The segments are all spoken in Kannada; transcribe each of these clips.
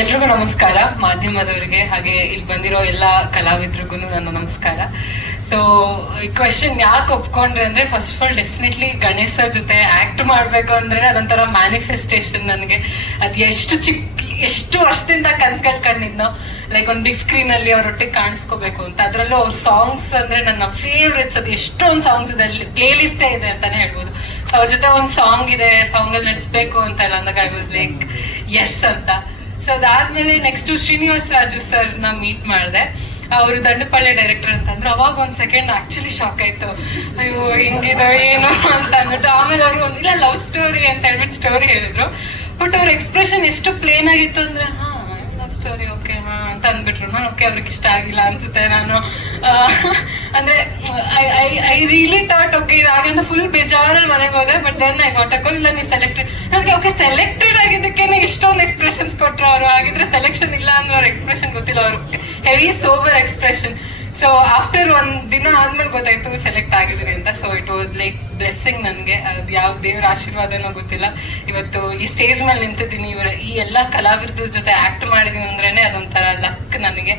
ಎಲ್ರಿಗೂ ನಮಸ್ಕಾರ. ಮಾಧ್ಯಮದವರಿಗೆ ಹಾಗೆ ಇಲ್ಲಿ ಬಂದಿರೋ ಎಲ್ಲ ಕಲಾವಿದ್ರಿಗೂ ನನ್ನ ನಮಸ್ಕಾರ. ಸೊ ಈ ಕ್ವೆಶನ್ ಯಾಕೆ ಒಪ್ಕೊಂಡ್ರೆ ಅಂದ್ರೆ first of all definitely Ganesh sir ಜೊತೆ ಆಕ್ಟ್ ಮಾಡ್ಬೇಕು ಅಂದ್ರೆ ಅದೊಂಥರ ಮ್ಯಾನಿಫೆಸ್ಟೇಷನ್ ನನಗೆ. ಅದು ಎಷ್ಟು ಚಿಕ್ಕ ಎಷ್ಟು ವರ್ಷದಿಂದ ಕನ್ಸ್ಗಳು ಕಂಡಿದ್ನೋ ಲೈಕ್ ಒಂದು ಬಿಗ್ ಸ್ಕ್ರೀನ್ ಅಲ್ಲಿ ಅವರೊಟ್ಟಿಗೆ ಕಾಣಿಸ್ಕೋಬೇಕು ಅಂತ. ಅದರಲ್ಲೂ ಅವ್ರ ಸಾಂಗ್ಸ್ ಅಂದ್ರೆ ನನ್ನ ಫೇವ್ರೆಟ್ಸ್ ಅದು ಎಷ್ಟೊಂದು ಸಾಂಗ್ಸ್ ಇದೆ ಪ್ಲೇ ಲಿಸ್ಟೇ ಇದೆ ಅಂತಾನೆ ಹೇಳ್ಬೋದು. ಸೊ ಅವ್ರ ಜೊತೆ ಒಂದು ಸಾಂಗ್ ಇದೆ ಸಾಂಗ್ ಅಲ್ಲಿ ನಡ್ಸ್ಬೇಕು ಅಂತ ಎಲ್ಲ ಅಂದಾಗ ಐ ವಾಸ್ ಲೈಕ್ ಎಸ್ ಅಂತ. ಸೊ ಅದಾದ್ಮೇಲೆ ನೆಕ್ಸ್ಟ್ ಶ್ರೀನಿವಾಸ್ ರಾಜು ಸರ್ನ ಮೀಟ್ ಮಾಡಿದೆ. ಅವರು ದಂಡಪಾಳ್ಯ ಡೈರೆಕ್ಟರ್ ಅಂತಂದ್ರು. ಅವಾಗ ಒಂದ್ ಸೆಕೆಂಡ್ ಆಕ್ಚುಲಿ ಶಾಕ್ ಆಯ್ತು. ಅಯ್ಯೋ, ಹಿಂಗಿದೋ ಏನು ಅಂತ ಅಂದ್ಬಿಟ್ಟು. ಆಮೇಲೆ ಅವರು ಒಂದಿಲ್ಲ ಲವ್ ಸ್ಟೋರಿ ಅಂತ ಹೇಳ್ಬಿಟ್ಟು ಸ್ಟೋರಿ ಹೇಳಿದ್ರು. ಬಟ್ ಅವ್ರ ಎಕ್ಸ್ಪ್ರೆಷನ್ ಎಷ್ಟು ಪ್ಲೇನ್ ಆಗಿತ್ತು ಅಂದ್ರೆ, ಹಾ ಸ್ಟೋರಿ ಓಕೆ ಹಾ, ಅಂತ ಅಂದ್ಬಿಟ್ರು. ನಾನು ಓಕೆ ಅವ್ರಿಗೆ ಇಷ್ಟ ಆಗಿಲ್ಲ ಅನ್ಸುತ್ತೆ ನಾನು. ಅಂದ್ರೆ I I really thought okay ಹಾಗಂತ ಫುಲ್ ಬೇಜಾರಲ್ಲಿ ಮನೆಗೆ ಹೋದೆ but then I got a call ಇಲ್ಲ, ನೀವು ಸೆಲೆಕ್ಟ್ ನನಗೆ ಓಕೆ ಇಷ್ಟೊಂದು ಎಕ್ಸ್ಪ್ರೆಷನ್ಸ್ ಕೊಟ್ರು ಅವರು, ಹಾಗಿದ್ರೆ ಸೆಲೆಕ್ಷನ್ ಇಲ್ಲ ಅಂದ್ರೆ ಅವ್ರ ಎಕ್ಸ್ಪ್ರೆಷನ್ ಗೊತ್ತಿಲ್ಲ, ಅವರು heavy sober expression so after ಒಂದ್ ದಿನ ಆದ್ಮೇಲೆ ಗೊತ್ತಾಯ್ತು ಸೆಲೆಕ್ಟ್ ಆಗಿದ್ರಿ ಅಂತ. So it was like blessing ನನಗೆ. ಅದು ಯಾವ ದೇವ್ರ ಆಶೀರ್ವಾದನೋ ಗೊತ್ತಿಲ್ಲ. ಇವತ್ತು ಈ ಸ್ಟೇಜ್ ಮೇಲೆ ನಿಂತಿದ್ದೀನಿ, ಇವರ ಈ ಎಲ್ಲ ಕಲಾವಿದ್ರ ಜೊತೆ ಆಕ್ಟ್ ಮಾಡಿದೀನಿ ಅಂದ್ರೇನೆ ಅದೊಂಥರ ಲಕ್ ನನಗೆ.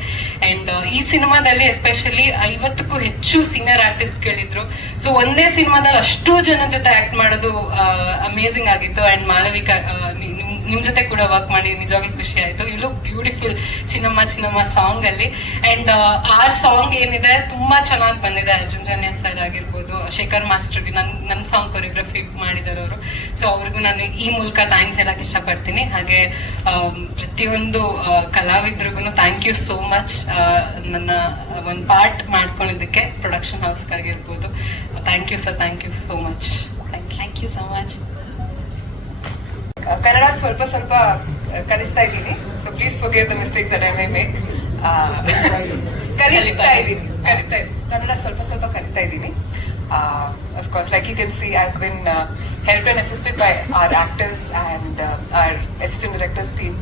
ಅಂಡ್ ಈ ಸಿನಿಮಾದಲ್ಲಿ ಎಸ್ಪೆಷಲಿ ಐವತ್ತಕ್ಕೂ ಹೆಚ್ಚು ಸೀನಿಯರ್ ಆರ್ಟಿಸ್ಟ್ಗಳಿದ್ರು ಸೊ ಒಂದೇ ಸಿನಿಮಾದಲ್ಲಿ ಅಷ್ಟು ಜನ ಜೊತೆ ಆಕ್ಟ್ ಮಾಡೋದು ಅಮೇಸಿಂಗ್ ಆಗಿತ್ತು. ಅಂಡ್ ಮಾಲವಿಕಾ ಆ, ನಿ- ನಿಮ್ ನಿಮ್ ಜೊತೆ ಕೂಡ ವರ್ಕ್ ಮಾಡಿ ನಿಜವಾಗ್ಲೂ ಖುಷಿ ಆಯ್ತು. You look beautiful Chinnamma Chinnamma song ಅಲ್ಲಿ ಅಂಡ್ ಆರ್ ಸಾಂಗ್ ಏನಿದೆ ತುಂಬಾ ಚೆನ್ನಾಗಿ ಬಂದಿದೆ. ಅರ್ಜುನ್ ಸರ್ ಆಗಿರ್ಬೋದು ಶೇಖರ್ ಮಾಸ್ಟರ್ಗೆ ನನ್ ನನ್ನ ಸಾಂಗ್ ಕೊರಿಯೋಗ್ರಫಿ ಮಾಡಿದ್ದಾರೆ ಅವರು. ಸೊ ಅವ್ರಿಗೂ ನಾನು ಈ ಮೂಲಕ ಥ್ಯಾಂಕ್ಸ್ ಹೇಳಕ್ ಇಷ್ಟಪಡ್ತೀನಿ. ಹಾಗೆ ಪ್ರತಿಯೊಂದು ಕಲಾವಿದ್ರಿಗೂ ಥ್ಯಾಂಕ್ ಯು ಸೋ ಮಚ್ ನನ್ನ ಒಂದು ಪಾರ್ಟ್ ಮಾಡ್ಕೊಂಡಿದ್ದಕ್ಕೆ production ಹೌಸ್ಗಾಗಿರ್ಬೋದು thank you sir thank you so much thank you so much Kannada ಸ್ವಲ್ಪ ಸ್ವಲ್ಪ ಕಲಿಸ್ತಾ ಇದ್ದೀನಿ so please forgive the mistakes I might make ಕಲಿತಾ ಇದ್ದೀನಿ ಕಲಿತಾ ಕನ್ನಡ ಸ್ವಲ್ಪ ಸ್ವಲ್ಪ ಕಲಿತಾ ಇದ್ದೀನಿ of course like you can see I've been uh, helped and assisted by our actors and uh, our assistant directors team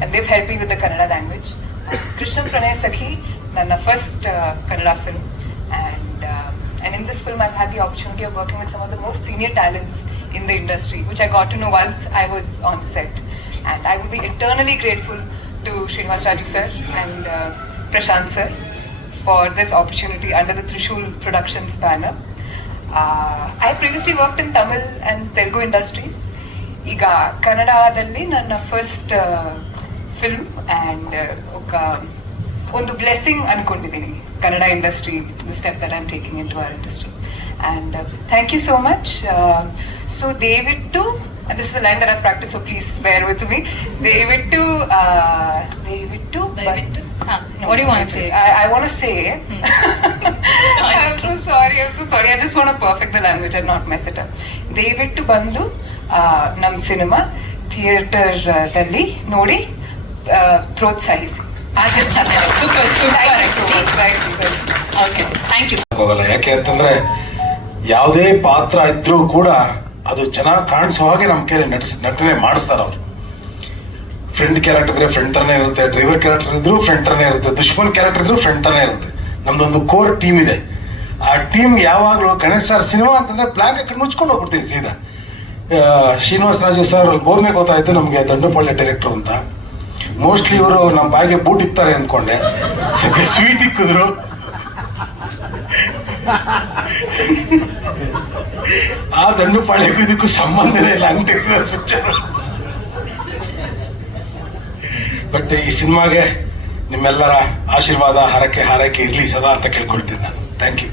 and they've helped me with the Kannada language. And Krishna Pranay Sakhi, ನನ್ನ first uh, Kannada film and uh, and in this film I've had the opportunity of working with some of the most senior talents in the industry which I got to know once I was on set and I would be eternally grateful to Srinivas Raju sir and uh, Prashant sir for this opportunity under the Trishul Productions banner. Uh, I previously worked in Tamil and Telugu industries. ಈಗ ಕನ್ನಡದಲ್ಲಿ ನನ್ನ ಫಸ್ಟ್ ಫಿಲ್ಮ್ ಆ್ಯಂಡ್ ఒక ಒಂದು ಬ್ಲೆಸ್ಸಿಂಗ್ ಅನ್ಕೊಂಡಿದ್ದೀನಿ Kannada industry the step that I'm taking into our industry and thank you so much so ದಯವಿಟ್ಟು is the line of practice practiced, so please bear with me. ದಯವಿಟ್ಟು ದಯವಿಟ್ಟು ದಯವಿಟ್ಟು? What do you want to say? I, I want to say. I'm so sorry. I'm so sorry. I just want to perfect the language and not mess it up. ದಯವಿಟ್ಟು ಬಂದು ನಮ್ಮ ಸಿನಿಮಾ ಥಿಯೇಟರ್ದಲ್ಲಿ ನೋಡಿ ಆ, super super. Okay thank you ಹೋಗಲ್ಲ. ಯಾಕೆ ಅಂತಂದ್ರೆ ಯಾವುದೇ ಪಾತ್ರ ಇದ್ರೂ ಕೂಡ ಅದು ಚೆನ್ನಾಗಿ ಕಾಣಿಸೋ ಹಾಗೆ ನಮ್ಮ ಕೈಲಿ ನಟಿಸ್ ನಟನೆ ಮಾಡಿಸ್ತಾರೆ ಅವ್ರು. ಫ್ರೆಂಡ್ ಕ್ಯಾರೆಕ್ಟರ್ ಇದ್ರೆ ಫ್ರೆಂಡ್ ತರನೇ ಇರುತ್ತೆ ಡ್ರೈವರ್ ಕ್ಯಾರೆಕ್ಟರ್ ಇದ್ರೂ ಫ್ರೆಂಡ್ ತರನೇ ಇರುತ್ತೆ ದುಶ್ಮನ್ ಕ್ಯಾರೆಕ್ಟರ್ ಇದ್ರೂ ಫ್ರೆಂಡ್ ತರನೇ ಇರುತ್ತೆ. ನಮ್ದೊಂದು ಕೋರ್ ಟೀಮ್ ಇದೆ. ಆ ಟೀಮ್ ಯಾವಾಗಲೂ ಗಣೇಶ್ ಸರ್ ಸಿನಿಮಾ ಅಂತಂದ್ರೆ ಬ್ಲಾಕ್ ಹಾಕಿ ಮುಚ್ಕೊಂಡು ಹೋಗ್ಬಿಡ್ತೀವಿ ಸೀದಾ. ಶ್ರೀನಿವಾಸ ರಾಜು ಸರ್ ಅಲ್ಲಿ ಬೋರ್ನೆ ಗೊತ್ತಾಯ್ತು ನಮಗೆ ದಂಡಪಾಳ್ಯ ಡೈರೆಕ್ಟರ್ ಅಂತ. ಮೋಸ್ಟ್ಲಿ ಇವರು ನಮ್ಮ ಬಾಯಿಗೆ ಬೂಟ್ ಇತ್ತಾರೆ ಅಂದ್ಕೊಂಡೆ ಸದ್ಯ ಸ್ವೀಟ್ ಇಕ್ಕಿದ್ರು. ಆ ದಂಡುಪಾಳ್ಯಕ್ಕೂ ಇದಕ್ಕೂ ಸಂಬಂಧನೇ ಇಲ್ಲ. ಅಂತ ಪಿಕ್ಚರ್ ಬಟ್ ಈ ಸಿನಿಮಾಗೆ ನಿಮ್ಮೆಲ್ಲರ ಆಶೀರ್ವಾದ, ಹರಕೆ ಹಾರೈಕೆ ಇರಲಿ ಸದಾ ಅಂತ ಕೇಳ್ಕೊಳ್ತೀನಿ ನಾನು. Thank you